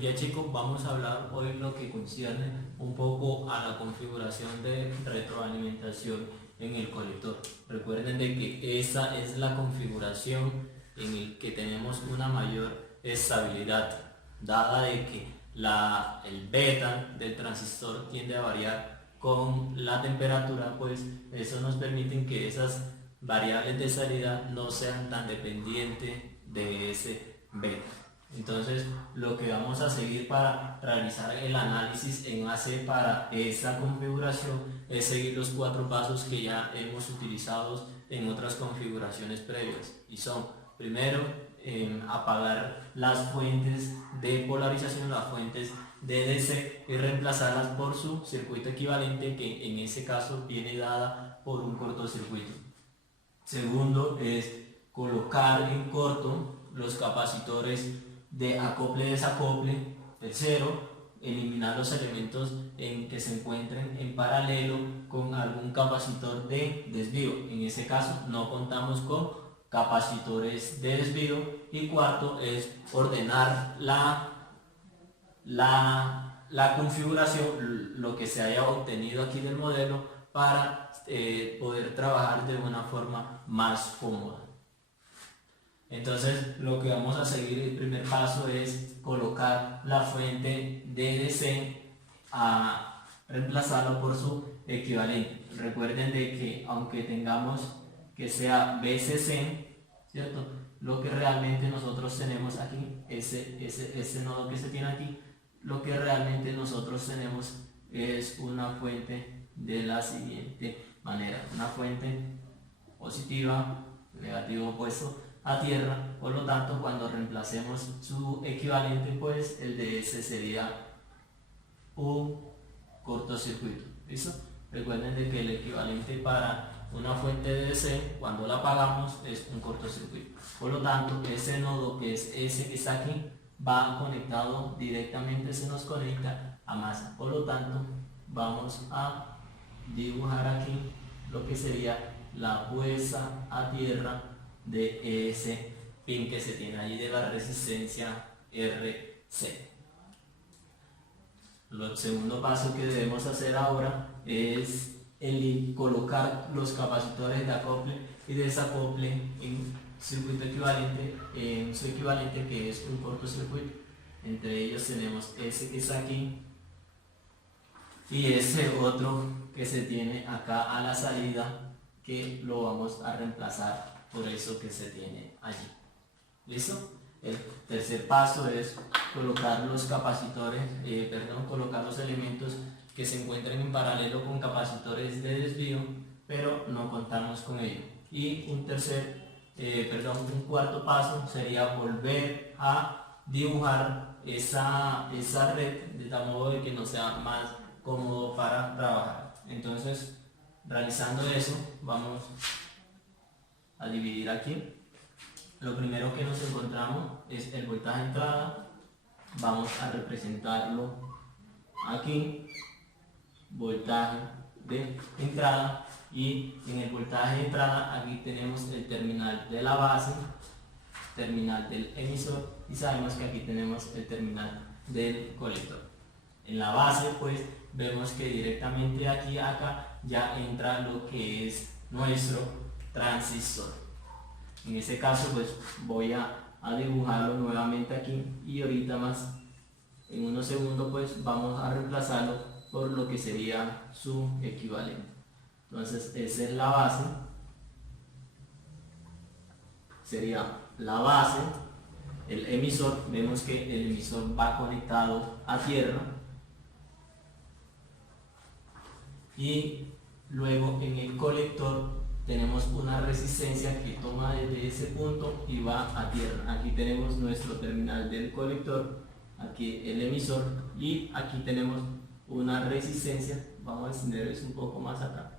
Pues ya chicos, vamos a hablar hoy lo que concierne un poco a la configuración de retroalimentación en el colector. Recuerden de que esa es la configuración en la que tenemos una mayor estabilidad, dada de que el beta del transistor tiende a variar con la temperatura, pues eso nos permite que esas variables de salida no sean tan dependientes de ese beta. Entonces lo que vamos a seguir para realizar el análisis en AC para esa configuración es seguir los 4 pasos que ya hemos utilizado en otras configuraciones previas, y son: primero, apagar las fuentes de polarización, las fuentes de DC, y reemplazarlas por su circuito equivalente, que en ese caso viene dada por un cortocircuito. Segundo es colocar en corto los capacitores de acople y desacople. Tercero, eliminar los elementos en que se encuentren en paralelo con algún capacitor de desvío. En ese caso no contamos con capacitores de desvío. Y cuarto es ordenar la configuración, lo que se haya obtenido aquí del modelo, para poder trabajar de una forma más cómoda. Entonces lo que vamos a seguir, el primer paso, es colocar la fuente de DC, a reemplazarlo por su equivalente. Recuerden de que aunque tengamos que sea BCC, ¿cierto?, lo que realmente nosotros tenemos aquí, ese nodo que se tiene aquí, lo que realmente nosotros tenemos es una fuente de la siguiente manera: una fuente positiva, negativo opuesto a tierra. Por lo tanto, cuando reemplacemos su equivalente, pues el de ese sería un cortocircuito. ¿Listo? Recuerden de que el equivalente para una fuente de DC, cuando la apagamos, es un cortocircuito. Por lo tanto, ese nodo, que es ese que está aquí, va conectado directamente, se nos conecta a masa. Por lo tanto, vamos a dibujar aquí lo que sería la puesta a tierra de ese pin que se tiene ahí de la resistencia RC. El segundo paso que debemos hacer ahora es colocar los capacitores de acople y desacople en circuito equivalente, en su equivalente, que es un cortocircuito. Entre ellos tenemos ese que está aquí y ese otro que se tiene acá a la salida, que lo vamos a reemplazar por eso que se tiene allí. ¿Listo? El tercer paso es colocar los capacitores, colocar los elementos que se encuentren en paralelo con capacitores de desvío, pero no contamos con ello. Y un cuarto paso sería volver a dibujar esa red de tal modo de que nos sea más cómodo para trabajar. Entonces, realizando eso, vamos a dividir aquí. Lo primero que nos encontramos es el voltaje de entrada. Vamos a representarlo aquí, voltaje de entrada, y en el voltaje de entrada aquí tenemos el terminal de la base, terminal del emisor, y sabemos que aquí tenemos el terminal del colector. En la base, pues vemos que directamente aquí acá ya entra lo que es nuestro transistor. En este caso, pues voy a dibujarlo nuevamente aquí, y ahorita más, en unos segundos, pues vamos a reemplazarlo por lo que sería su equivalente. Entonces esa es la base, sería la base. El emisor, vemos que el emisor va conectado a tierra, y luego en el colector tenemos una resistencia que toma desde ese punto y va a tierra. Aquí tenemos nuestro terminal del colector, aquí el emisor, y aquí tenemos una resistencia. Vamos a extender eso un poco más acá,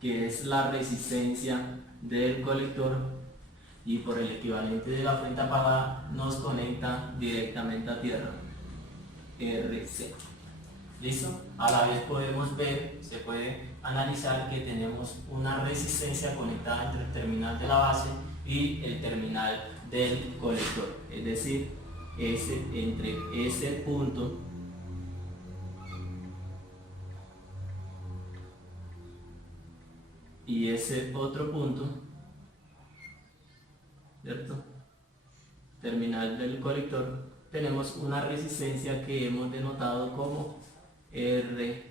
que es la resistencia del colector, y por el equivalente de la fuente apagada nos conecta directamente a tierra, RC. ¿Listo? A la vez podemos ver, se puede analizar que tenemos una resistencia conectada entre el terminal de la base y el terminal del colector. es decir, entre ese punto y ese otro punto, ¿cierto? Terminal del colector, tenemos una resistencia que hemos denotado como RB.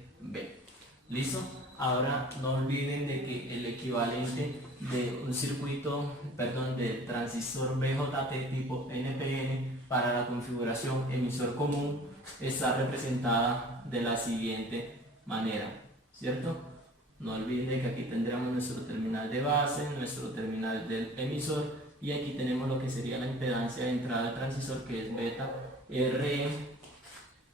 ¿Listo? Ahora no olviden de que el equivalente de un circuito, de transistor BJT tipo NPN para la configuración emisor común está representada de la siguiente manera, ¿cierto? No olviden que aquí tendremos nuestro terminal de base, nuestro terminal del emisor, y aquí tenemos lo que sería la impedancia de entrada del transistor, que es beta RE,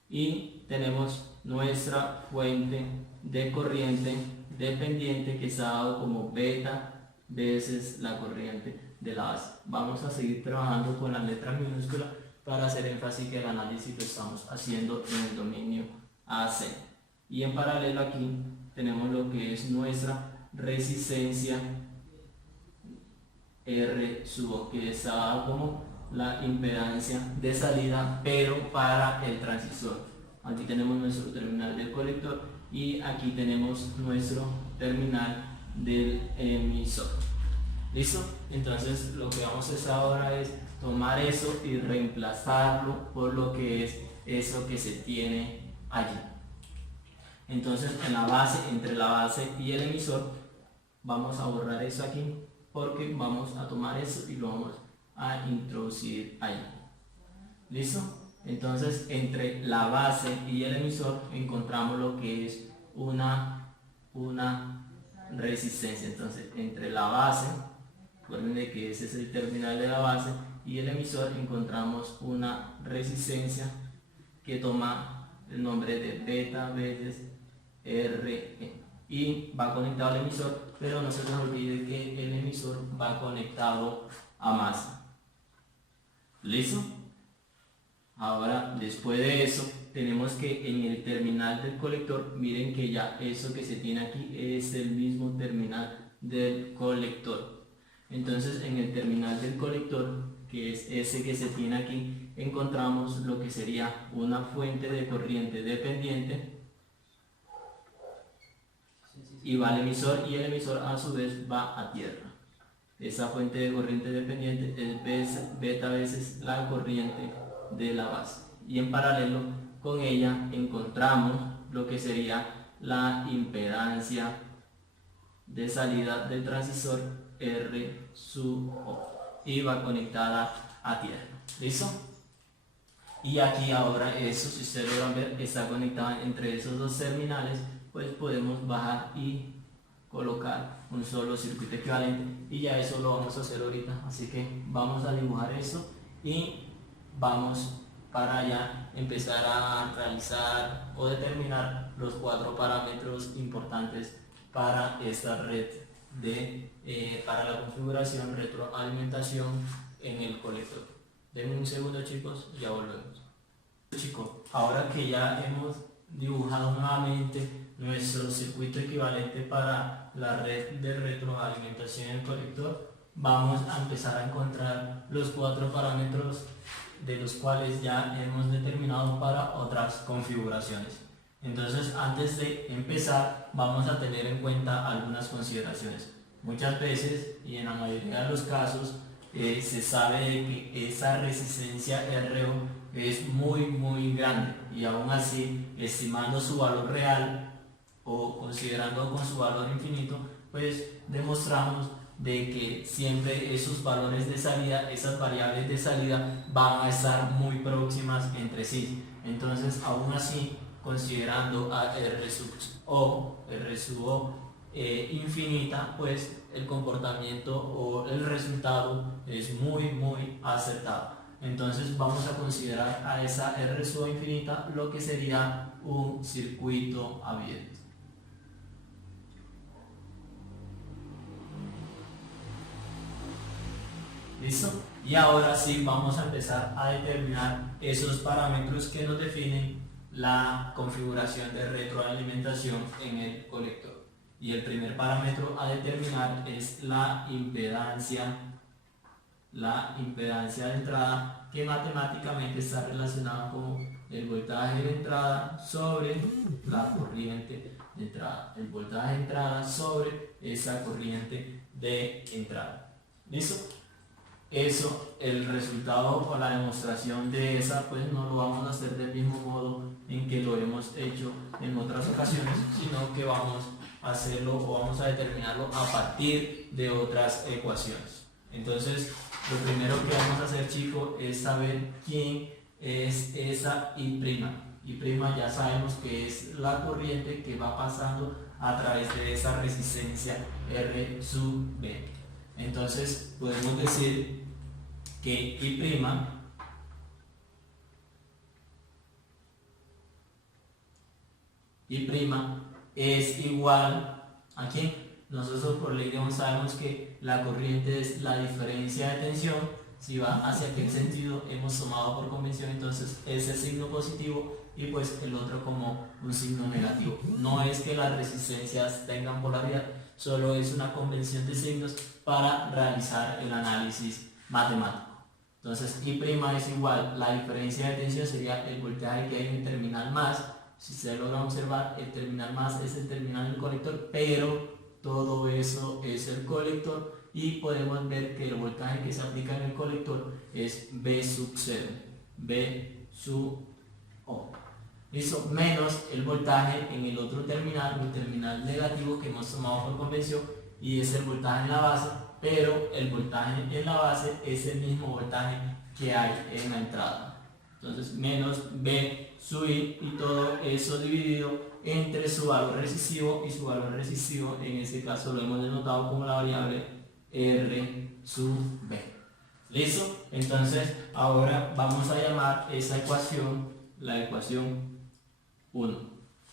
y tenemos nuestra fuente de corriente dependiente que está dado como beta veces la corriente de la base. Vamos a seguir trabajando con las letras minúsculas para hacer énfasis que el análisis lo estamos haciendo en el dominio AC. Y en paralelo aquí tenemos lo que es nuestra resistencia R sub O, que está dado como la impedancia de salida, pero para el transistor. Aquí tenemos nuestro terminal del colector y aquí tenemos nuestro terminal del emisor. ¿Listo? Entonces lo que vamos a hacer ahora es tomar eso y reemplazarlo por lo que es eso que se tiene allí. Entonces en la base, entre la base y el emisor, vamos a borrar eso aquí porque vamos a tomar eso y lo vamos a introducir ahí. ¿Listo? Entonces entre la base y el emisor encontramos lo que es una resistencia. Entonces entre la base, recuerden de que ese es el terminal de la base, y el emisor encontramos una resistencia que toma el nombre de beta veces RE y va conectado al emisor, pero no se nos olvide que el emisor va conectado a masa. ¿Listo? Ahora, después de eso, tenemos que en el terminal del colector, miren que ya eso que se tiene aquí es el mismo terminal del colector. Entonces, en el terminal del colector, que es ese que se tiene aquí, encontramos lo que sería una fuente de corriente dependiente y va al emisor, y el emisor a su vez va a tierra. Esa fuente de corriente dependiente es beta veces la corriente de la base, y en paralelo con ella encontramos lo que sería la impedancia de salida del transistor R sub O y va conectada a tierra. ¿Listo? Y aquí ahora eso, si ustedes logran ver, está conectada entre esos dos terminales, pues podemos bajar y colocar un solo circuito equivalente, y ya eso lo vamos a hacer ahorita. Así que vamos a dibujar eso y vamos para ya empezar a realizar o determinar los 4 parámetros importantes para esta red para la configuración retroalimentación en el colector. Denme un segundo, chicos, ya volvemos. Chicos, ahora que ya hemos dibujado nuevamente nuestro circuito equivalente para la red de retroalimentación en el colector, vamos a empezar a encontrar los 4 parámetros de los cuales ya hemos determinado para otras configuraciones. Entonces, antes de empezar, vamos a tener en cuenta algunas consideraciones. Muchas veces, y en la mayoría de los casos, se sabe de que esa resistencia RO es muy grande, y aún así, estimando su valor real o considerando con su valor infinito, pues demostramos de que siempre esos valores de salida, esas variables de salida, van a estar muy próximas entre sí. Entonces, aún así, considerando a R sub O infinita, pues el comportamiento o el resultado es muy acertado. Entonces vamos a considerar a esa R sub O infinita lo que sería un circuito abierto. ¿Listo? Y ahora sí vamos a empezar a determinar esos parámetros que nos definen la configuración de retroalimentación en el colector. Y el primer parámetro a determinar es la impedancia la impedancia de entrada, que matemáticamente está relacionada con el voltaje de entrada sobre la corriente de entrada. El voltaje de entrada sobre esa corriente de entrada. ¿Listo? Eso, el resultado o la demostración de esa, pues no lo vamos a hacer del mismo modo en que lo hemos hecho en otras ocasiones, sino que vamos a hacerlo o vamos a determinarlo a partir de otras ecuaciones. Entonces, lo primero que vamos a hacer, chicos, es saber quién es esa I'. I' ya sabemos que es la corriente que va pasando a través de esa resistencia R sub B. Entonces, podemos decir que I' es igual a ¿quién? Nosotros por ley de Ohm sabemos que la corriente es la diferencia de tensión. Si va hacia aquel sentido, hemos tomado por convención entonces ese signo positivo y pues el otro como un signo negativo. No es que las resistencias tengan polaridad, solo es una convención de signos para realizar el análisis matemático. Entonces I' es igual, la diferencia de tensión sería el voltaje que hay en el terminal más. Si se logra observar, el terminal más es el terminal del colector, pero todo eso es el colector y podemos ver que el voltaje que se aplica en el colector es B sub 0, B sub O. ¿Listo? Menos el voltaje en el otro terminal, un terminal negativo que hemos tomado por convención y es el voltaje en la base, pero el voltaje en la base es el mismo voltaje que hay en la entrada. Entonces menos B sub I y todo eso dividido entre su valor recesivo, y su valor recesivo en este caso lo hemos denotado como la variable R sub B. ¿Listo? Entonces ahora vamos a llamar esa ecuación la ecuación 1.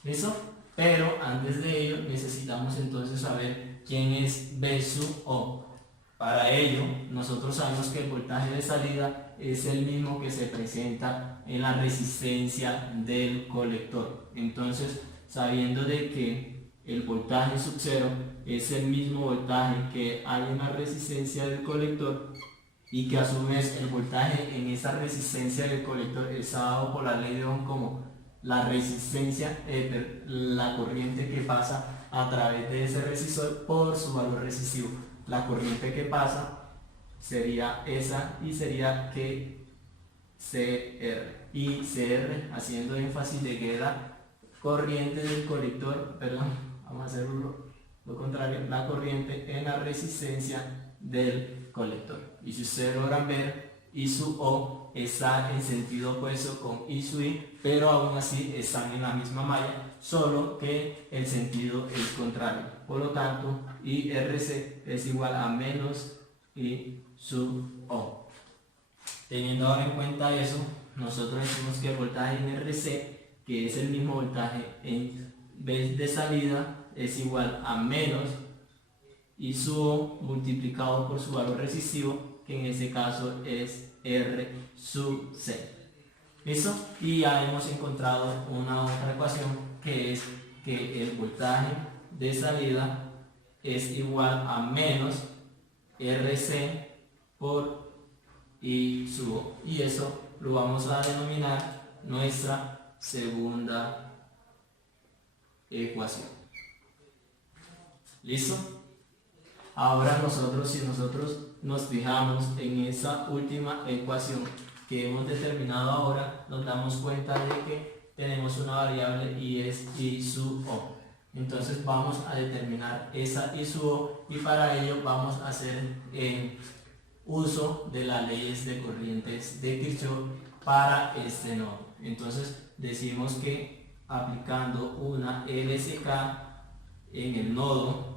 ¿Listo? Pero antes de ello necesitamos entonces saber quién es B sub O. Para ello nosotros sabemos que el voltaje de salida es el mismo que se presenta en la resistencia del colector. Entonces, sabiendo de que el voltaje sub 0 es el mismo voltaje que hay en la resistencia del colector y que a su vez el voltaje en esa resistencia del colector está dado por la ley de Ohm como la resistencia, la corriente que pasa a través de ese resistor por su valor resistivo. La corriente que pasa sería esa y sería que CR. Y CR, haciendo énfasis de que la corriente del colector, perdón, vamos a hacerlo lo contrario, la corriente en la resistencia del colector. Y si ustedes logran ver, I sub O está en sentido opuesto con I sub I, pero aún así están en la misma malla, solo que el sentido es contrario. Por lo tanto, IRC es igual a menos I sub O. Teniendo ahora en cuenta eso, nosotros decimos que el voltaje en RC, que es el mismo voltaje en vez de salida, es igual a menos I sub O multiplicado por su valor resistivo, que en este caso es R sub C. ¿Listo? Y ya hemos encontrado una otra ecuación que es que el voltaje de salida es igual a menos RC por I sub O. Y eso lo vamos a denominar nuestra segunda ecuación. ¿Listo? Ahora si nosotros nos fijamos en esa última ecuación que hemos determinado ahora, nos damos cuenta de que tenemos una variable y es I sub O. Entonces vamos a determinar esa I sub O y para ello vamos a hacer uso de las leyes de corrientes de Kirchhoff para este nodo. Entonces decimos que aplicando una LSK en el nodo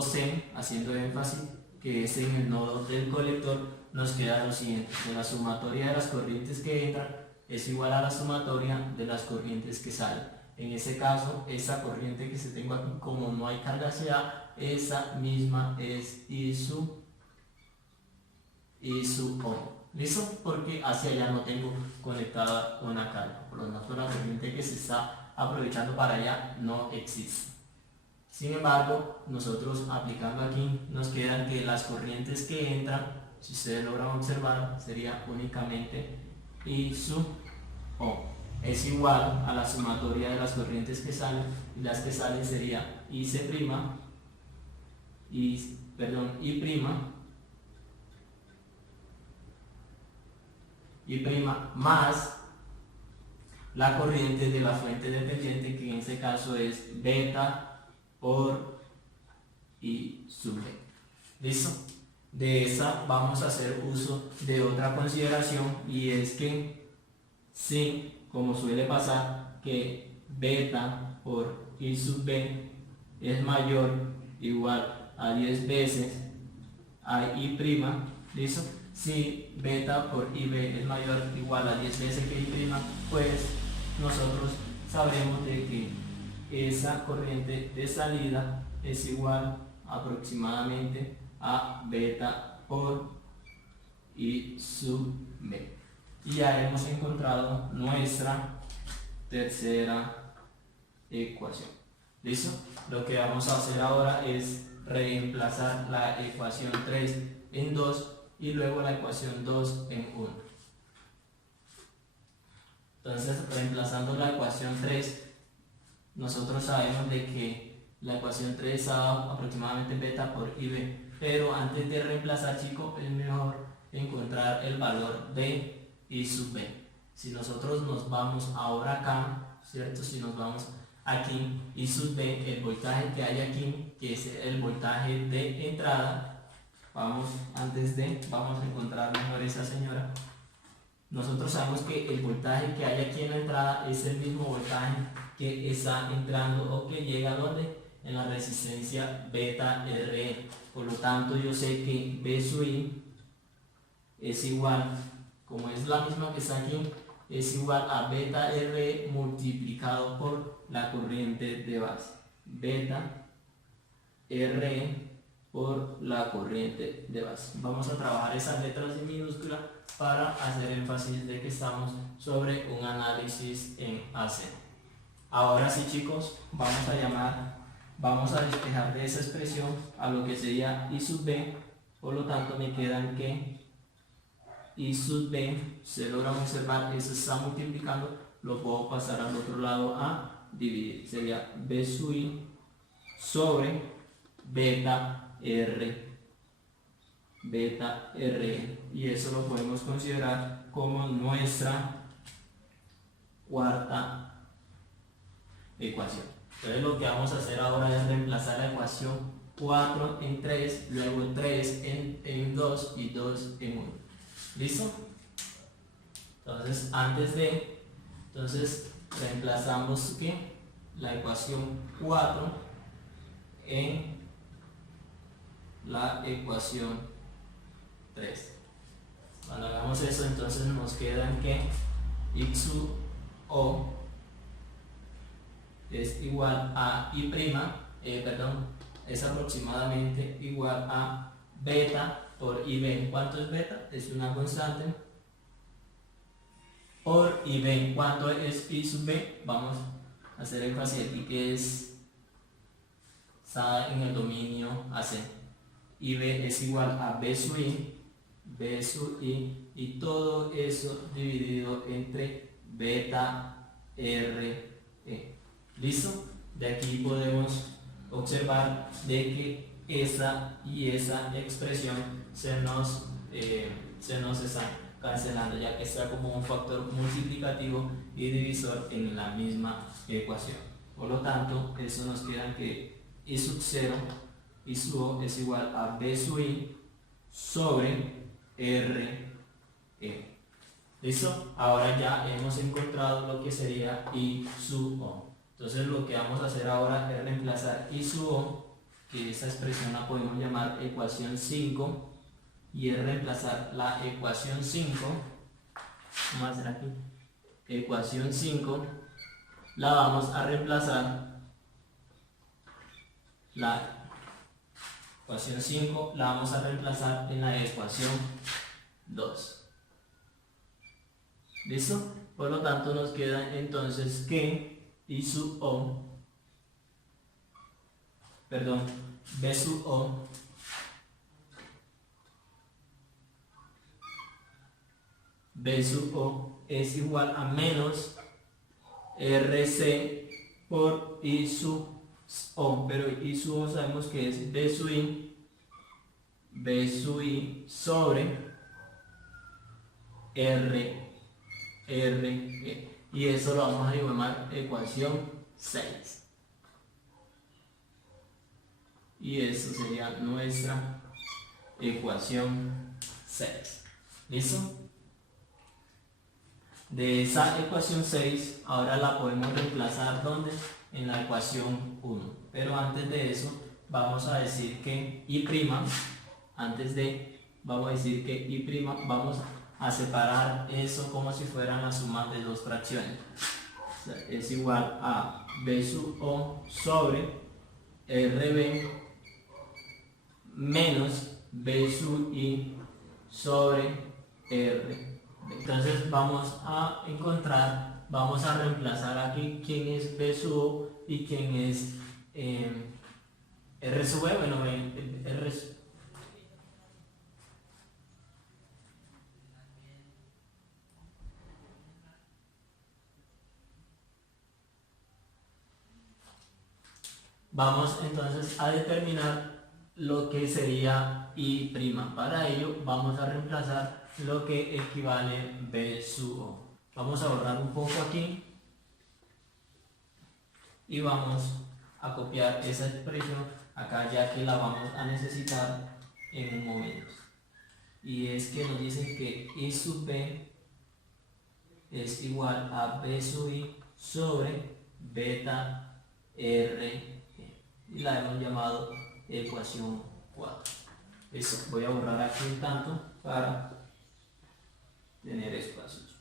C, haciendo énfasis que es en el nodo del colector, nos queda lo siguiente: que la sumatoria de las corrientes que entran es igual a la sumatoria de las corrientes que salen. En ese caso, esa corriente que se tengo aquí, como no hay carga hacia A, esa misma es I sub O. ¿Listo? Porque hacia allá no tengo conectada una carga. Por lo tanto, la corriente que se está aprovechando para allá no existe. Sin embargo, nosotros aplicando aquí nos quedan que las corrientes que entran, si ustedes logran observar, sería únicamente I sub O. Es igual a la sumatoria de las corrientes que salen, y las que salen sería IC', I' más la corriente de la fuente dependiente, que en este caso es beta por I sub B. ¿Listo? De esa vamos a hacer uso de otra consideración, y es que si, como suele pasar, que beta por I sub B es mayor o igual a 10 veces a I', ¿listo? Si beta por IB es mayor o igual a 10 veces que I', pues nosotros sabremos de que esa corriente de salida es igual aproximadamente a beta por I sub B. Y ya hemos encontrado nuestra tercera ecuación. ¿Listo? Lo que vamos a hacer ahora es reemplazar la ecuación 3 en 2 y luego la ecuación 2 en 1. Entonces, reemplazando la ecuación 3, nosotros sabemos de que la ecuación 3 da aproximadamente beta por IB, pero antes de reemplazar, chicos, es mejor encontrar el valor de I sub B. Si nosotros nos vamos ahora acá, ¿cierto? Si nos vamos aquí, I sub B, el voltaje que hay aquí, que es el voltaje de entrada, vamos a encontrar mejor esa señora. Nosotros sabemos que el voltaje que hay aquí en la entrada es el mismo voltaje que está entrando o que llega a donde, en la resistencia beta RE. Por lo tanto, yo sé que B sub I es igual, como es la misma que está aquí, es igual a beta RE multiplicado por la corriente de base. Beta RE por la corriente de base. Vamos a trabajar esas letras en minúscula para hacer énfasis de que estamos sobre un análisis en AC. Ahora sí, chicos, vamos a despejar de esa expresión a lo que sería I sub B. Por lo tanto, me quedan que I sub B, se logra observar, eso está multiplicando, lo puedo pasar al otro lado a dividir. Sería B sub I sobre beta R, y eso lo podemos considerar como nuestra cuarta ecuación. Entonces lo que vamos a hacer ahora es reemplazar la ecuación 4 en 3, luego 3 en 2 y 2 en 1. ¿Listo? Entonces reemplazamos ¿qué? La ecuación 4 en la ecuación 3. Cuando hagamos eso, entonces nos quedan que I sub O es igual a I', es aproximadamente igual a beta por IB. ¿Cuánto es beta? Es una constante. Por IB. ¿Cuánto es I sub B? Vamos a hacer énfasis aquí que está en el dominio AC. IB es igual a B sub I, y todo eso dividido entre beta RE. ¿Listo? De aquí podemos observar de que esa y esa expresión se nos están cancelando, ya que está como un factor multiplicativo y divisor en la misma ecuación. Por lo tanto, eso nos queda que I sub 0, I sub O es igual a B sub I sobre RE. ¿Listo? Ahora ya hemos encontrado lo que sería I sub O. Entonces lo que vamos a hacer ahora es reemplazar I sub O, que esa expresión la podemos llamar ecuación 5, y es reemplazar la ecuación 5, vamos a hacer aquí, ecuación 5, la vamos a reemplazar, la ecuación 5 la vamos a reemplazar en la ecuación 2. ¿Listo? Por lo tanto nos queda entonces que I sub O perdón, B sub O es igual a menos RC por I sub O, pero I sub O sabemos que es B sub I sobre RE, y eso lo vamos a llamar ecuación 6, y eso sería nuestra ecuación 6. ¿Listo? De esa ecuación 6 ahora la podemos reemplazar ¿dónde? En la ecuación 1, pero antes de eso vamos a decir que I', vamos a separar eso como si fueran las sumas de dos fracciones. O sea, es igual a B sub O sobre RB menos B sub I sobre RB. Entonces vamos a reemplazar aquí quién es B sub O y quién es R sub E. Bueno, vamos entonces a determinar lo que sería I'. Para ello vamos a reemplazar lo que equivale B sub O. Vamos a borrar un poco aquí y vamos a copiar esa expresión acá, ya que la vamos a necesitar en un momento. Y es que nos dicen que I sub B es igual a B sub I sobre beta R, y la hemos llamado ecuación 4. Eso, voy a borrar aquí un tanto para tener espacios.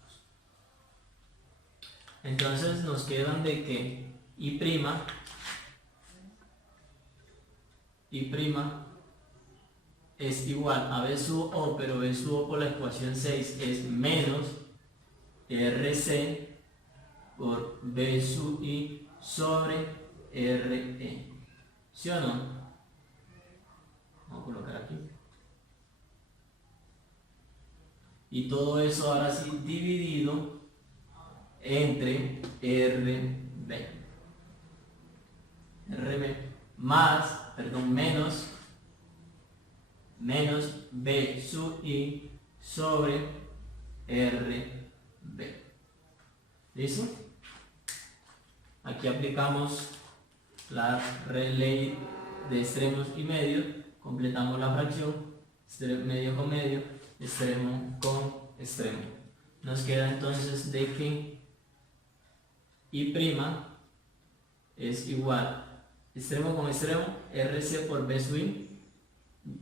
Entonces nos quedan de que I' es igual a B sub O, pero B sub O por la ecuación 6 es menos RC por B sub I sobre RE. ¿Sí o no? Vamos a colocar aquí. Y todo eso ahora sí dividido entre RB menos B sub I sobre RB. ¿Listo? Aquí aplicamos la ley de extremos y medios, completamos la fracción, medio con medio, extremo con extremo. Nos queda entonces de que I' es igual, extremo con extremo, RC por B sub I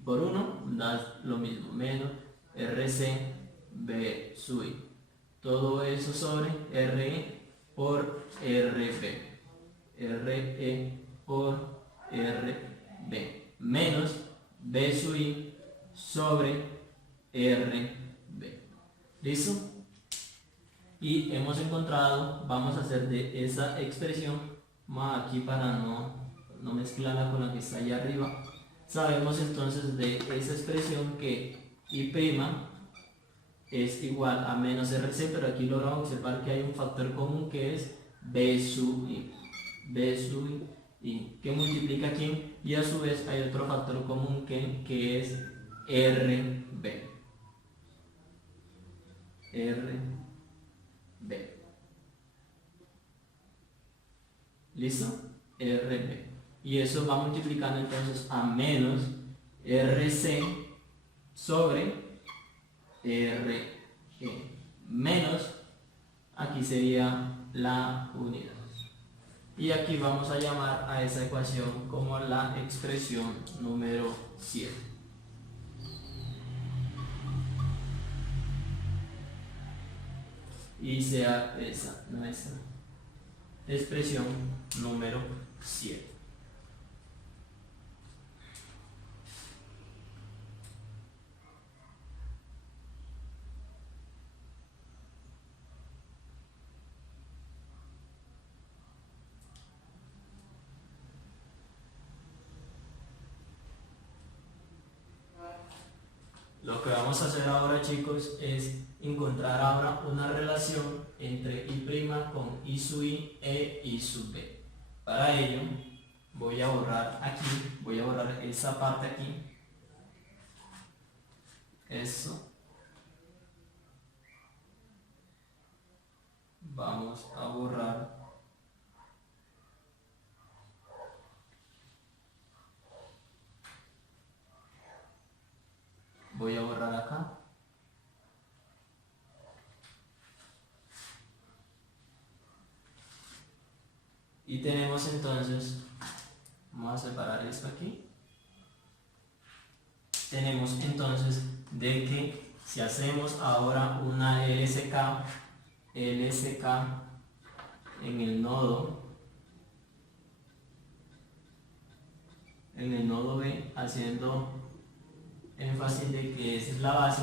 por 1 da lo mismo, menos RC B sub I. Todo eso sobre RE por RB. RE por RB menos B sub I sobre RB. ¿Listo? Y hemos encontrado, vamos a hacer de esa expresión, más aquí para no mezclarla con la que está allá arriba. Sabemos entonces de esa expresión que I' es igual a menos RC, pero aquí logramos observar que hay un factor común que es B sub I. B sub I, que multiplica aquí, y a su vez hay otro factor común que es RB. ¿Listo? RB. Y eso va multiplicando entonces a menos RC sobre RE. Menos, aquí sería la unidad. Y aquí vamos a llamar a esa ecuación como la expresión número 7. Y sea esa nuestra expresión número 7. vamos a hacer ahora, chicos, es encontrar ahora una relación entre I' con I sub I e I sub B. Para ello voy a borrar aquí, voy a borrar esa parte aquí, eso. Vamos a borrar voy a borrar acá y tenemos entonces, vamos a separar esto aquí, tenemos entonces de que si hacemos ahora una LSK en el nodo B, haciendo énfasis de que esa es la base,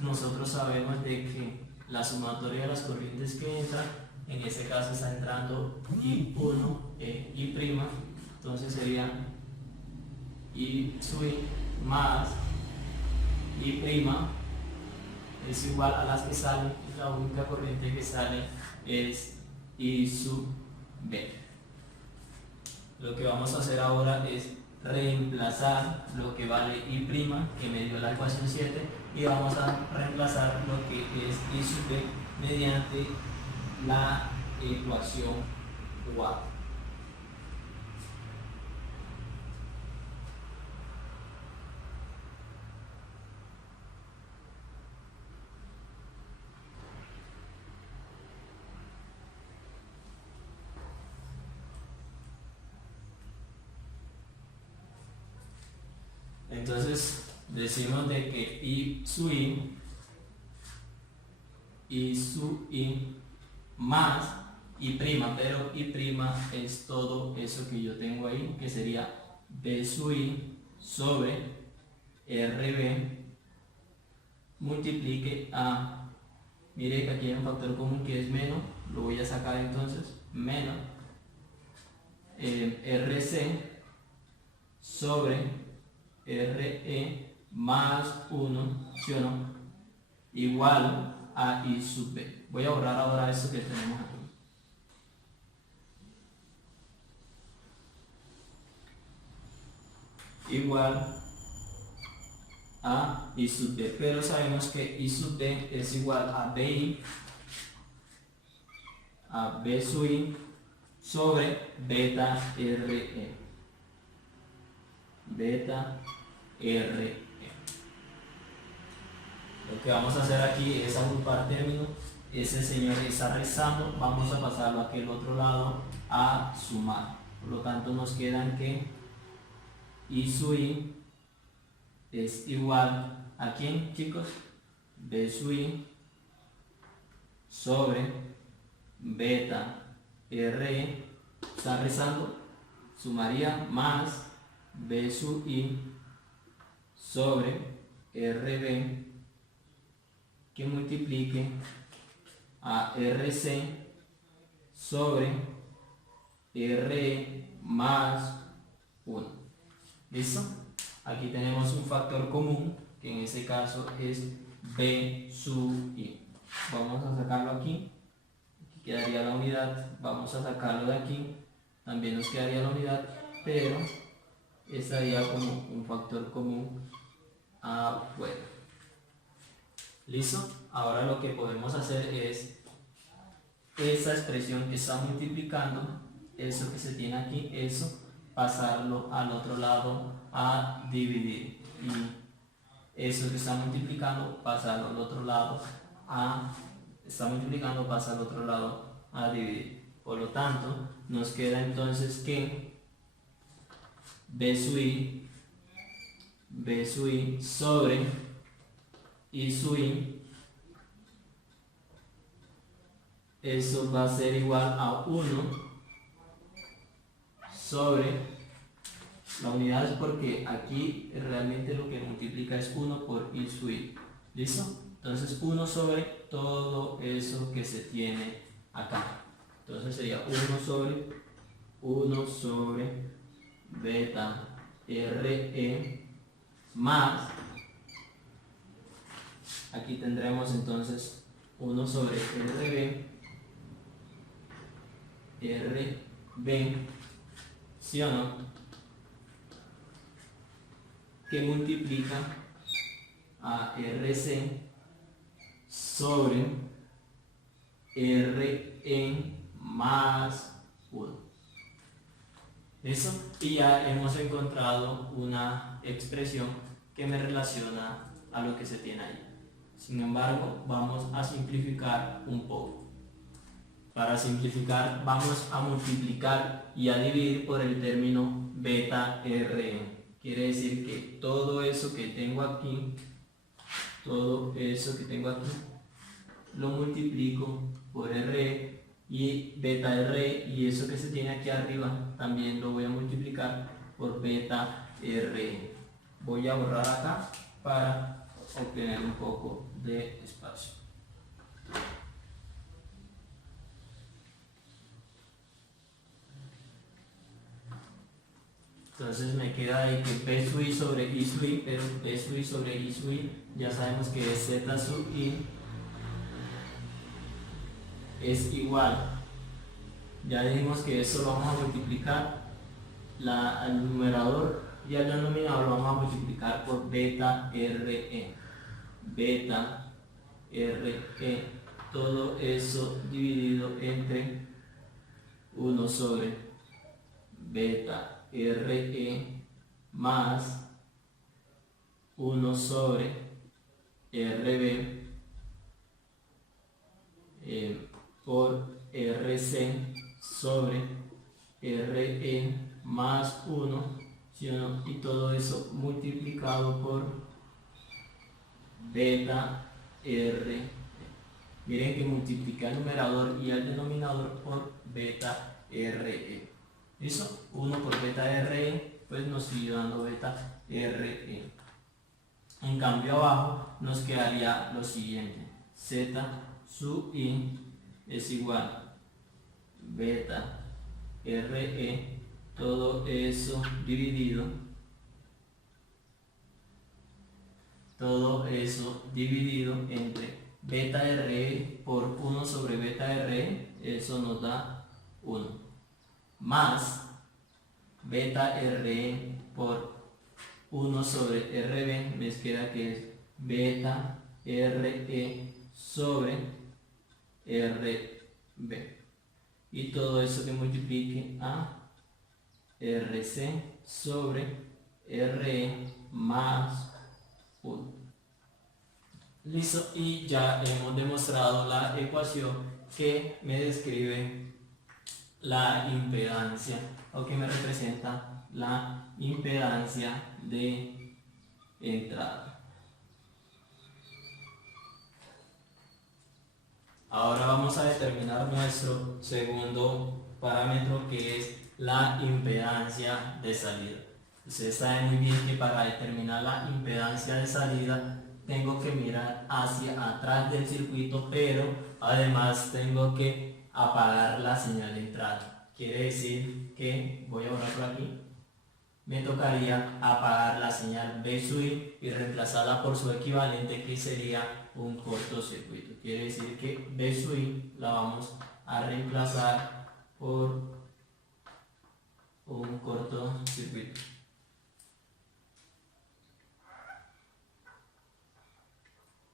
nosotros sabemos de que la sumatoria de las corrientes que entran, en este caso está entrando I1 e I', entonces sería I sub I más I' es igual a las que salen, la única corriente que sale es I sub B. Lo que vamos a hacer ahora es reemplazar lo que vale I', que me dio la ecuación 7, y vamos a reemplazar lo que es I sub B mediante la ecuación 4. Entonces decimos de que I sub I más I', pero I' es todo eso que yo tengo ahí, que sería B sub I sobre RB multiplique a, mire que aquí hay un factor común que es menos, lo voy a sacar entonces, menos RC sobre RE más 1, ¿sí o no? Igual a I sub B. Voy a borrar ahora eso que tenemos aquí. Igual a I sub B, pero sabemos que I sub B es igual a BI, a B sub I sobre beta RE. Beta RE. Lo que vamos a hacer aquí es agrupar términos. Ese señor está restando, vamos a pasarlo a aquel otro lado a sumar. Por lo tanto nos quedan que I sub I es igual a ¿quién, chicos? B sub I sobre beta RE, está restando, sumaría más B sub I sobre RB que multiplique a RC sobre RE más 1. ¿Listo? Aquí tenemos un factor común que en este caso es B sub I. Vamos a sacarlo aquí. Aquí quedaría la unidad. Vamos a sacarlo de aquí. También nos quedaría la unidad, pero estaría como un factor común afuera. ¿Listo? Ahora lo que podemos hacer es esa expresión que está multiplicando, eso que se tiene aquí, eso, pasarlo al otro lado a dividir. Y eso que está multiplicando, pasarlo al otro lado a, dividir. Por lo tanto, nos queda entonces que B sub I sobre I sub I, eso va a ser igual a 1 sobre, la unidad es porque aquí realmente lo que multiplica es 1 por I sub I. ¿Listo? Entonces 1 sobre todo eso que se tiene acá. Entonces sería 1 sobre beta RE más aquí tendremos entonces 1 sobre RB, ¿sí o no? Que multiplica a RC sobre Rn más 1. ¿Listo? Y ya hemos encontrado una expresión que me relaciona a lo que se tiene ahí. Sin embargo, vamos a simplificar un poco. Para simplificar, vamos a multiplicar y a dividir por el término beta Rn. Quiere decir que todo eso que tengo aquí, lo multiplico por R y beta R, y eso que se tiene aquí arriba también lo voy a multiplicar por beta R. Voy a borrar acá para obtener un poco de espacio. Entonces me queda ahí que P sub i sobre I sub i, pero P sub i sobre I sub i ya sabemos que es Z sub i es igual. Ya dijimos que eso lo vamos a multiplicar al numerador y al denominador lo vamos a multiplicar por beta RE. Beta RE, todo eso dividido entre 1 sobre beta RE más 1 sobre RB por RC sobre RE más 1, ¿sí o no? Y todo eso multiplicado por beta R. Miren que multiplica el numerador y el denominador por beta RE. ¿Listo? 1 por beta RE, pues nos sigue dando beta RE. En cambio abajo nos quedaría lo siguiente: Z sub i es igual beta RE, todo eso dividido entre beta RE por 1 sobre beta RE, eso nos da 1, más beta RE por 1 sobre RB, me queda que es beta RE sobre RB, y todo eso que multiplique a RC sobre RE más 1. Listo, y ya hemos demostrado la ecuación que me describe la impedancia, o que me representa la impedancia de entrada. Ahora vamos a determinar nuestro segundo parámetro, que es la impedancia de salida. Ustedes saben muy bien que para determinar la impedancia de salida tengo que mirar hacia atrás del circuito, pero además tengo que apagar la señal de entrada. Quiere decir que, voy a borrar por aquí, me tocaría apagar la señal B sub i y reemplazarla por su equivalente, que sería un cortocircuito. Quiere decir que B sub i la vamos a reemplazar por un cortocircuito.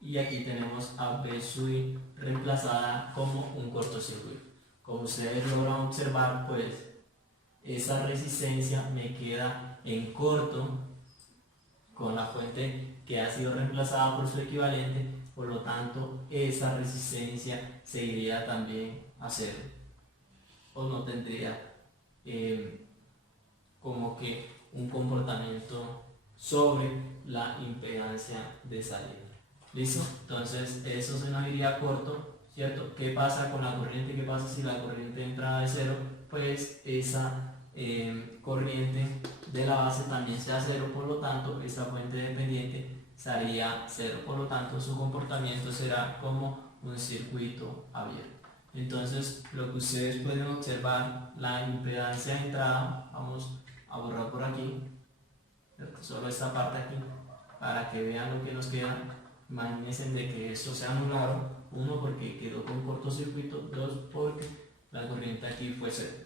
Y aquí tenemos a B sub i reemplazada como un cortocircuito. Como ustedes logran observar, pues esa resistencia me queda en corto con la fuente que ha sido reemplazada por su equivalente, por lo tanto esa resistencia seguiría también a cero, o no tendría como que un comportamiento sobre la impedancia de salida. ¿Listo? Entonces eso se nos iría corto, ¿cierto? ¿Qué pasa con la corriente? ¿Qué pasa si la corriente de entrada es cero? Pues esa corriente de la base también sea cero, por lo tanto esta fuente dependiente sería cero, por lo tanto su comportamiento será como un circuito abierto. Entonces lo que ustedes pueden observar, la impedancia de entrada, vamos a borrar por aquí solo esta parte aquí para que vean lo que nos queda. Imagínense de que esto se anularon, uno porque quedó con cortocircuito, dos porque la corriente aquí fue cero.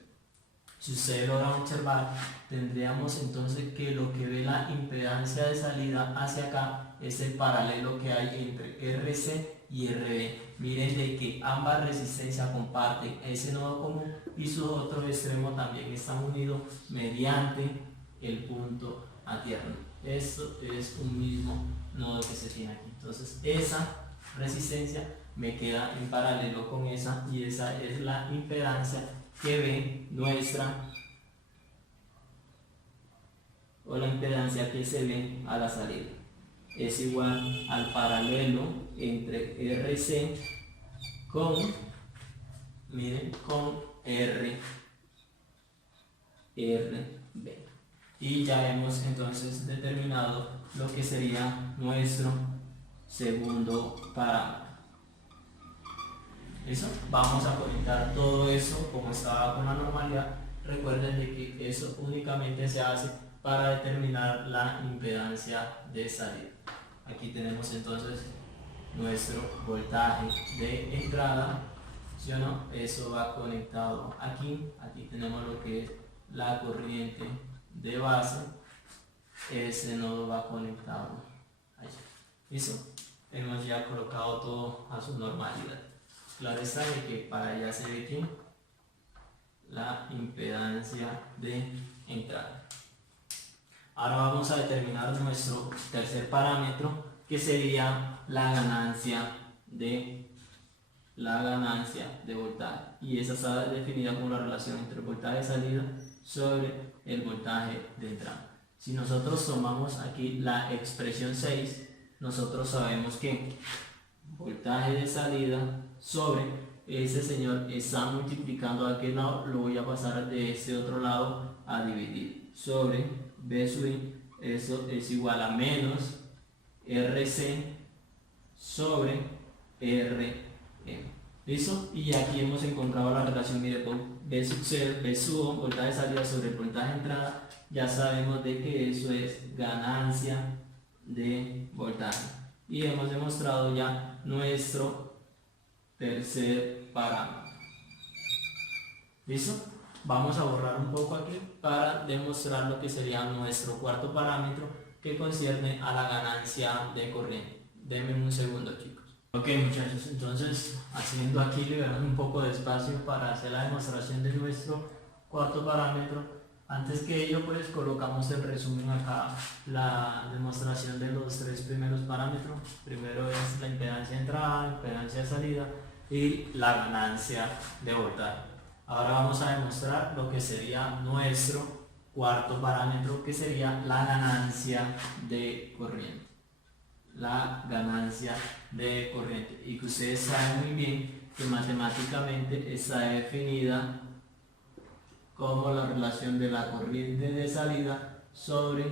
Si ustedes logran observar, tendríamos entonces que lo que ve la impedancia de salida hacia acá es el paralelo que hay entre RC y RB. Miren de que ambas resistencias comparten ese nodo común y su otro extremo también están unidos mediante el punto a tierra. Esto es un mismo nodo que se tiene aquí. Entonces esa resistencia me queda en paralelo con esa y esa es la impedancia que ve nuestra, o la impedancia que se ve a la salida. Es igual al paralelo entre RC con, miren, con RB. Y ya hemos entonces determinado lo que sería nuestro segundo parámetro. ¿Listo? Vamos a conectar todo eso como estaba con la normalidad. Recuerden de que eso únicamente se hace para determinar la impedancia de salida. Aquí tenemos entonces nuestro voltaje de entrada, ¿sí o no? Eso va conectado aquí. Aquí tenemos lo que es la corriente de base. Ese nodo va conectado allá. ¿Listo? Hemos ya colocado todo a su normalidad. Claro está de que para allá se ve que la impedancia de entrada. Ahora vamos a determinar nuestro tercer parámetro, que sería la ganancia de voltaje. Y esa está definida como la relación entre el voltaje de salida sobre el voltaje de entrada. Si nosotros tomamos aquí la expresión 6, nosotros sabemos que voltaje de salida sobre ese señor está multiplicando a aquel lado, lo voy a pasar de este otro lado a dividir sobre B sub I, eso es igual a menos RC sobre RM. ¿Listo? Y aquí hemos encontrado la relación, mire, con B sub voltaje de salida sobre el voltaje de entrada, ya sabemos de que eso es ganancia de voltaje. Y hemos demostrado ya nuestro tercer parámetro. ¿Listo? Vamos a borrar un poco aquí para demostrar lo que sería nuestro cuarto parámetro, que concierne a la ganancia de corriente. Denme un segundo, chicos. Ok, muchachos, entonces haciendo aquí, liberando un poco de espacio para hacer la demostración de nuestro cuarto parámetro. Antes que ello, pues colocamos el resumen acá, la demostración de los tres primeros parámetros. Primero es la impedancia de entrada, impedancia de salida y la ganancia de voltaje. Ahora vamos a demostrar lo que sería nuestro cuarto parámetro, que sería la ganancia de corriente. La ganancia de corriente. Y que ustedes saben muy bien que matemáticamente está definida como la relación de la corriente de salida sobre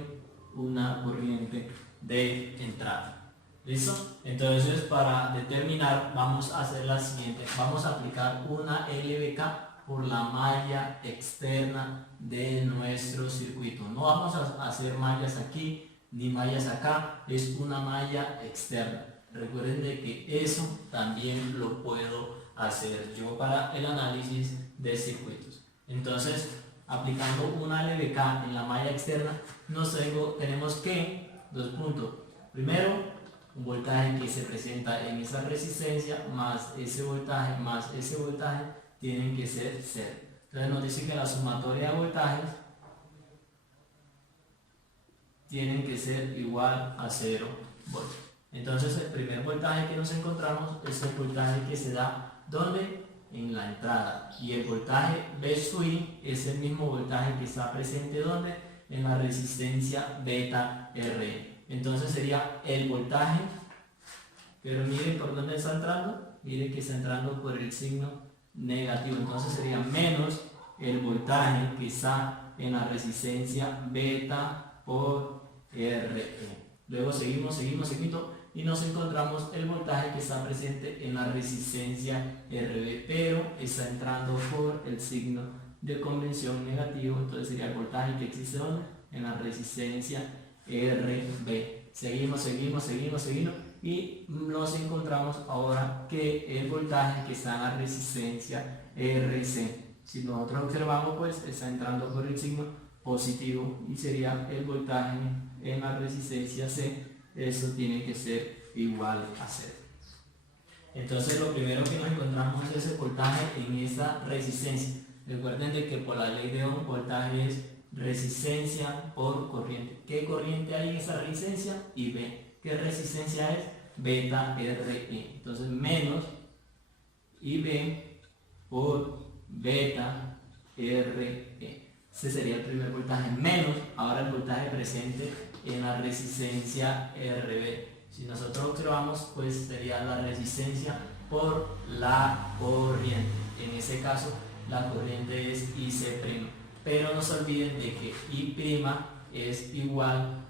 una corriente de entrada. ¿Listo? Entonces, para determinar, vamos a hacer la siguiente. Vamos a aplicar una LBK por la malla externa de nuestro circuito. No vamos a hacer mallas aquí ni mallas acá, es una malla externa. Recuerden de que eso también lo puedo hacer yo para el análisis de circuitos. Entonces, aplicando una LBK en la malla externa, tenemos que, dos puntos. Primero, un voltaje que se presenta en esa resistencia más ese voltaje tienen que ser cero. Entonces nos dice que la sumatoria de voltajes tienen que ser igual a 0 voltios. Entonces el primer voltaje que nos encontramos es el voltaje que se da ¿dónde? En la entrada, y el voltaje B sub I es el mismo voltaje que está presente ¿dónde? En la resistencia beta R. Entonces sería el voltaje, pero miren por dónde está entrando, miren que está entrando por el signo negativo, entonces sería menos el voltaje que está en la resistencia beta por RE. Luego seguimos y nos encontramos el voltaje que está presente en la resistencia RB, pero está entrando por el signo de convención negativo, entonces sería el voltaje que existe ¿dónde? En la resistencia RB. Seguimos y nos encontramos ahora que el voltaje que está en la resistencia RC, si nosotros observamos, pues está entrando por el signo positivo y sería el voltaje en la resistencia C. Eso tiene que ser igual a 0. Entonces lo primero que nos encontramos es el voltaje en esta resistencia. Recuerden de que por la ley de Ohm, voltaje es resistencia por corriente. ¿Qué corriente hay en esa resistencia? IB. ¿Qué resistencia es? Beta RE. Entonces menos IB por beta RE. Ese sería el primer voltaje. Menos ahora el voltaje presente en la resistencia RB. Si nosotros observamos, pues sería la resistencia por la corriente. En ese caso, la corriente es IC'. Pero no se olviden de que I' es igual,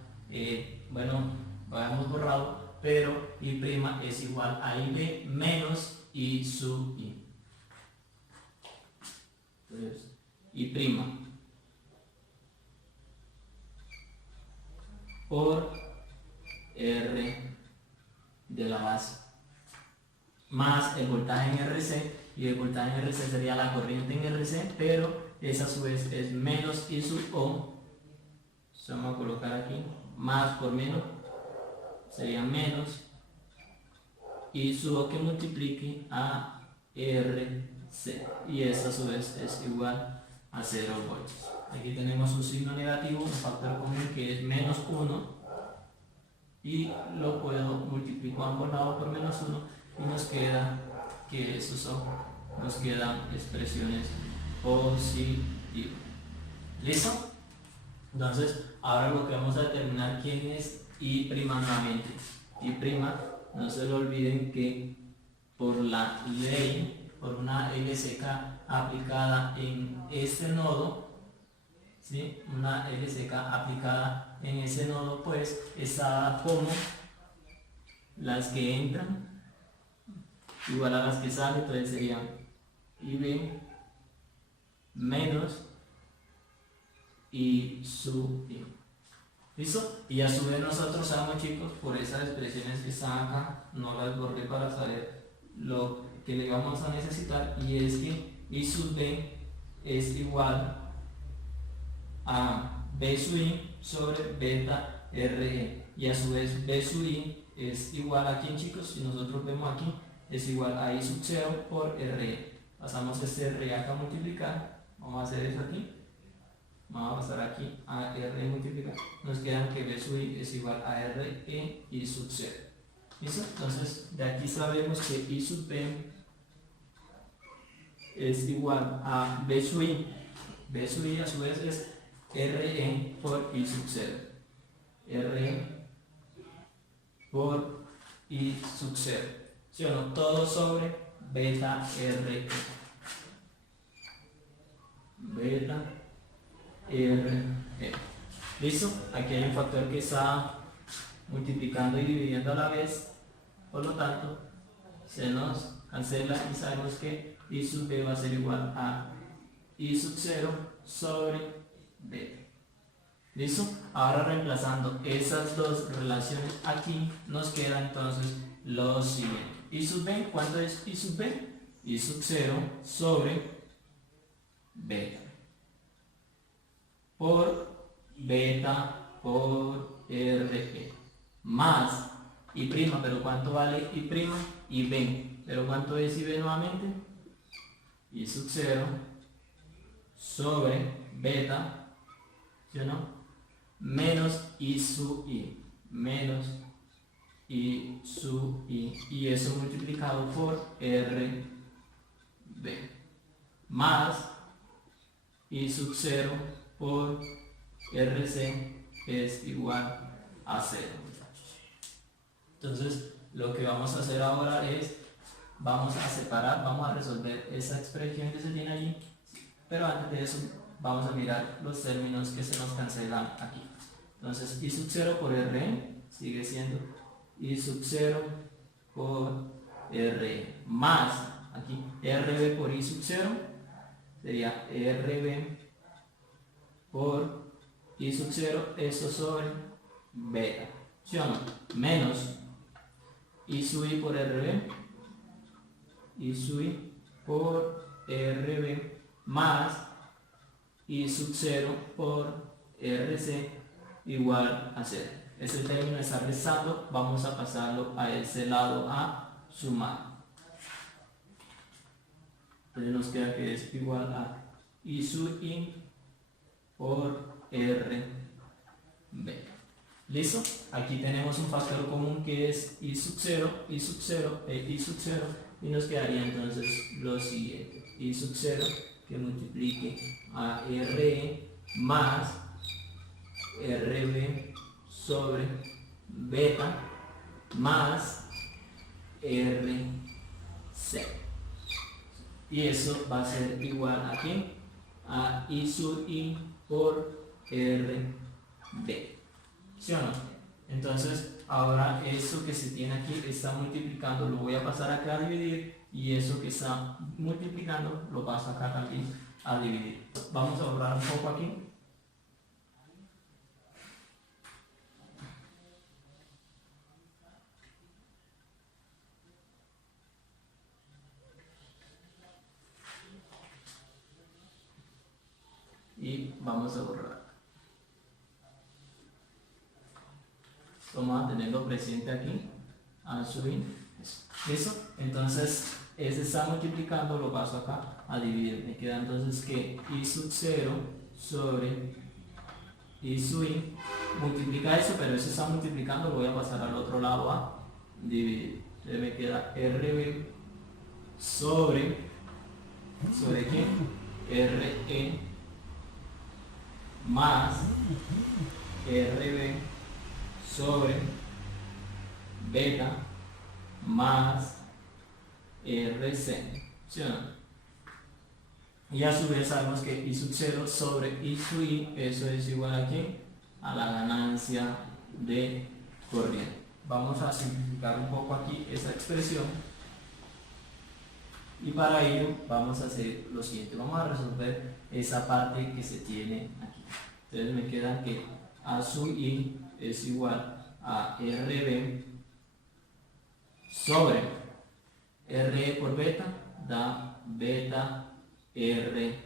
bueno, lo habíamos borrado, pero I' es igual a IB menos I sub I. Entonces, I' por R de la base más el voltaje en RC, y el voltaje en RC sería la corriente en RC, pero esa a su vez es menos I sub O. Vamos a colocar aquí más por menos, sería menos I sub O que multiplique a RC, y esa a su vez es igual a 0 voltios. Aquí tenemos un signo negativo, un factor común que es menos 1, y lo puedo multiplicar ambos lados por menos 1 y nos queda que esos son, nos quedan expresiones positivas. ¿Listo? Entonces ahora lo que vamos a determinar quién es I' nuevamente. I', no se lo olviden que por la ley, por una LCK aplicada en este nodo, ¿sí? Una LCK aplicada en ese nodo, pues está como las que entran igual a las que salen, entonces serían IB menos I sub I. ¿Listo? Y a su vez nosotros sabemos, chicos, por esas expresiones que están acá, no las borré para saber lo que le vamos a necesitar, y es que I sub B es igual a B sub I sobre beta RE, y a su vez B sub I es igual a quién, chicos, si nosotros vemos aquí, es igual a I sub 0 por RE. Pasamos este RE acá a multiplicar, vamos a hacer eso aquí, vamos a pasar aquí a RE multiplicar, nos queda que B sub I es igual a RE I sub 0. ¿Listo? Entonces de aquí sabemos que I sub B es igual a B sub I. B sub I a su vez es RE por I sub 0. RE por I sub 0. ¿Sí o no? Todo sobre beta RE. Beta RE. ¿Listo? Aquí hay un factor que está multiplicando y dividiendo a la vez. Por lo tanto, se nos cancela y sabemos que I sub B va a ser igual a I sub 0 sobre beta. ¿Listo? Ahora reemplazando esas dos relaciones aquí, nos queda entonces lo siguiente. I sub B, ¿cuánto es I sub B? I sub 0 sobre beta por beta por RE más I', pero ¿cuánto vale I'? IB, pero ¿cuánto es IB nuevamente? I sub 0 sobre beta, ¿sí o no? Menos I sub I, menos I sub I, y eso multiplicado por RB, más I sub 0 por RC es igual a 0. Entonces lo que vamos a hacer ahora es, vamos a separar, vamos a resolver esa expresión que se tiene allí, pero antes de eso vamos a mirar los términos que se nos cancelan aquí. Entonces I sub 0 por RE sigue siendo I sub 0 por RE más aquí RB por I sub 0 sería RB por I sub 0, eso sobre beta, ¿sí o no? Menos I sub I por RB, I sub I por RB más I sub 0 por RC igual a 0. Ese término está restando, vamos a pasarlo a ese lado a sumar. Entonces nos queda que es igual a I sub I por RB. ¿Listo? Aquí tenemos un factor común que es I sub 0, I sub 0 e I sub 0 y nos quedaría entonces lo siguiente. I sub 0 que multiplique a RE más RB sobre beta más RC. Y eso va a ser igual a ¿qué? A I sub I por RB. ¿Sí o no? Entonces, ahora eso que se tiene aquí está multiplicando, lo voy a pasar acá a dividir, y eso que está multiplicando lo paso acá también a dividir. Vamos a borrar un poco aquí. Y vamos a borrar. Vamos a tenerlo presente aquí, a subir. ¿Listo? Entonces, ese está multiplicando, lo paso acá a dividir. Me queda entonces que I sub 0 sobre I sub I. Multiplica eso, pero eso está multiplicando, lo voy a pasar al otro lado a dividir. Entonces me queda RB sobre ¿qué? RE más RB sobre beta más RC. ¿Sí o no? Y a su vez sabemos que I sub 0 sobre I sub I, eso es igual a ¿qué? A la ganancia de corriente. Vamos a simplificar un poco aquí esa expresión. Y para ello vamos a hacer lo siguiente. Vamos a resolver esa parte que se tiene aquí. Entonces me queda que A sub I es igual a RB sobre RE por beta da beta RE.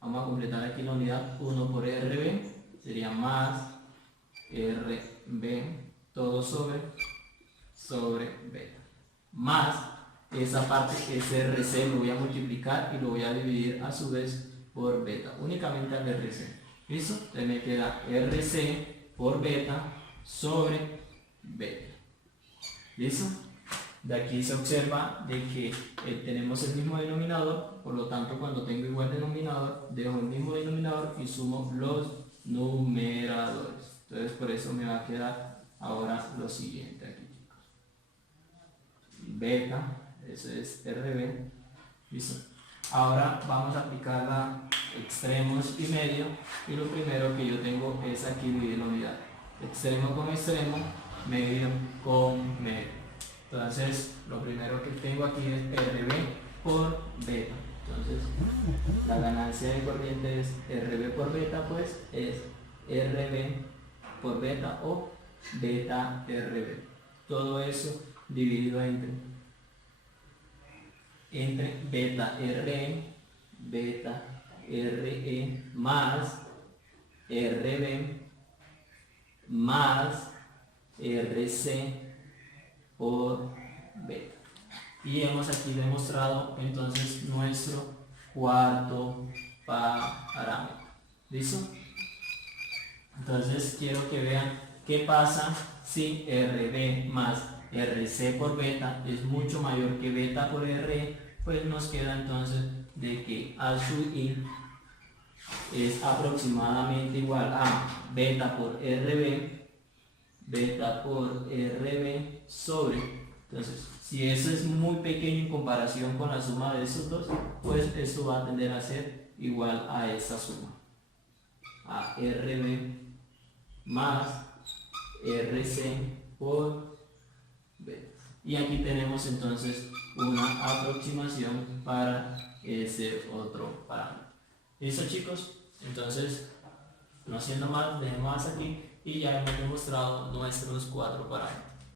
Vamos a completar aquí la unidad. 1 por RB sería más RB todo sobre beta. Más esa parte que es RC lo voy a multiplicar y lo voy a dividir a su vez por beta. Únicamente al RC. ¿Listo? Entonces me queda RC por beta sobre beta. ¿Listo? De aquí se observa de que tenemos el mismo denominador, por lo tanto cuando tengo igual denominador, dejo el mismo denominador y sumo los numeradores. Entonces por eso me va a quedar ahora lo siguiente aquí, chicos. Beta, eso es RB. ¿Listo? Ahora vamos a aplicar la extremos y medio, y lo primero que yo tengo es aquí dividir la unidad. Extremo con extremo, medio con medio. Entonces, lo primero que tengo aquí es RB por beta. Entonces, la ganancia de corriente es RB por beta, pues es RB por beta o beta RB. Todo eso dividido entre beta RE más RB más RC por beta. Y hemos aquí demostrado entonces nuestro cuarto parámetro. ¿Listo? Entonces quiero que vean qué pasa si RB más RC por beta es mucho mayor que beta por RE. Pues nos queda entonces de que A sub I es aproximadamente igual a beta por RB sobre. Entonces, si eso es muy pequeño en comparación con la suma de esos dos, pues eso va a tender a ser igual a esa suma, a RB más RC por B. Y aquí tenemos entonces una aproximación para ese otro parámetro. ¿Listo, chicos? Entonces, no haciendo más, dejemos aquí y ya hemos demostrado nuestros cuatro parámetros.